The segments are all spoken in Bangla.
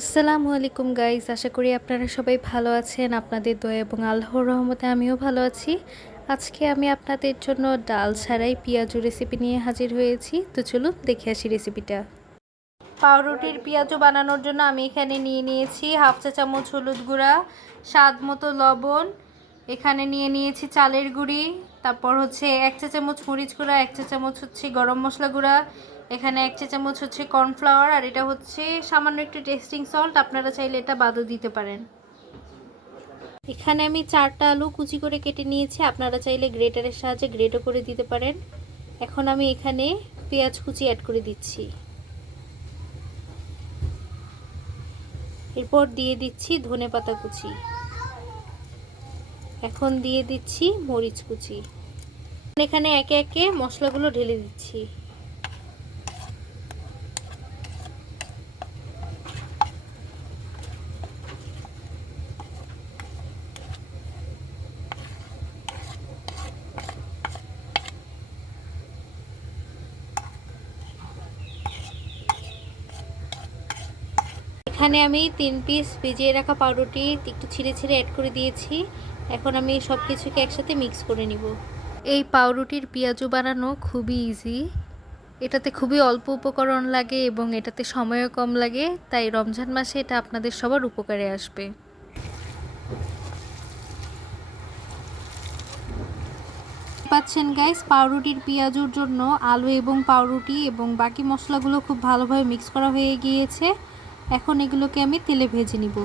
আসসালামু আলাইকুম গাইস, আশা করি আপনারা সবাই ভালো আছেন। আপনাদের দয়া এবং আল্লাহর রহমতে আমিও ভালো আছি। আজকে আমি আপনাদের জন্য ডাল ছাড়াই পেঁয়াজু রেসিপি নিয়ে হাজির হয়েছি। তো চলুন দেখে আসি রেসিপিটা। পাউরুটির পেঁয়াজু বানানোর জন্য আমি এখানে নিয়ে নিয়েছি হাফ চা চামচ হলুদ গুঁড়া, স্বাদ মতো লবণ, এখানে নিয়ে নিয়েছি চালের গুঁড়ি, তারপর হচ্ছে 1 চা চামচ মরিচ গুঁড়া, 1 চা চামচ হচ্ছে গরম মশলা গুঁড়া, এখানে 1 চা চামচ হচ্ছে কর্নফ্লাওয়ার, আর এটা হচ্ছে সামান্য একটু টেস্টিং সল্ট। আপনারা চাইলে এটা বাদও দিতে পারেন। এখানে আমি 4টা আলু কুচি করে কেটে নিয়েছি, আপনারা চাইলে গ্রেটারের সাহায্যে গ্রেটও করে দিতে পারেন। এখন আমি এখানে পেঁয়াজ কুচি অ্যাড করে দিচ্ছি, এরপর দিয়ে দিচ্ছি ধনেপাতা কুচি, এখন দিয়ে দিচ্ছি মরিচ কুচি। এখানে একে একে মশলাগুলো ঢেলে দিচ্ছি। এখানে আমি 3 পিস ভিজিয়ে রাখা পাউরুটি একটু ছিঁড়ে ছিঁড়ে অ্যাড করে দিয়েছি। এখন আমি সব কিছুকে একসাথে মিক্স করে নিব। এই পাউরুটির পেঁয়াজু বানানো খুবই ইজি, এটাতে খুবই অল্প উপকরণ লাগে এবং এটাতে সময়ও কম লাগে, তাই রমজান মাসে এটা আপনাদের সবার উপকারে আসবে। পাচ্ছেন গাইস, পাউরুটির পেঁয়াজুর জন্য আলু এবং পাউরুটি এবং বাকি মশলাগুলো খুব ভালোভাবে মিক্স করা হয়ে গিয়েছে। এখন এগুলোকে আমি তেলে ভেজে নিব।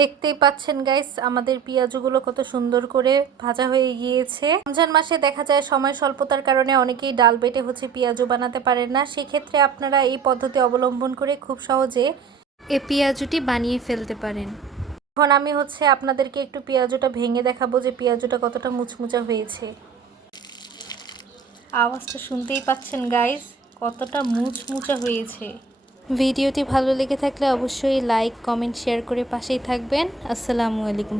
দেখতেই পাচ্ছেন গাইস, আমাদের পেঁয়াজগুলো কত সুন্দর করে ভাজা হয়ে গিয়েছে। রমজান মাসে দেখা যায় সময় স্বল্পতার কারণে অনেকেই ডাল বেটে হচ্ছে পেঁয়াজু বানাতে পারেন না, সেক্ষেত্রে আপনারা এই পদ্ধতি অবলম্বন করে খুব সহজে এই পেঁয়াজুটি বানিয়ে ফেলতে পারেন। এখন আমি হচ্ছে আপনাদেরকে একটু পেঁয়াজুটা ভেঙে দেখাবো যে পেঁয়াজুটা কতটা মুচমুচা হয়েছে। আওয়াজটা শুনতেই পাচ্ছেন গাইস, কতটা মুচমুচা হয়েছে। ভিডিওটি ভালো লেগে থাকলে অবশ্যই লাইক, কমেন্ট, শেয়ার করে পাশেই থাকবেন। আসসালামু আলাইকুম।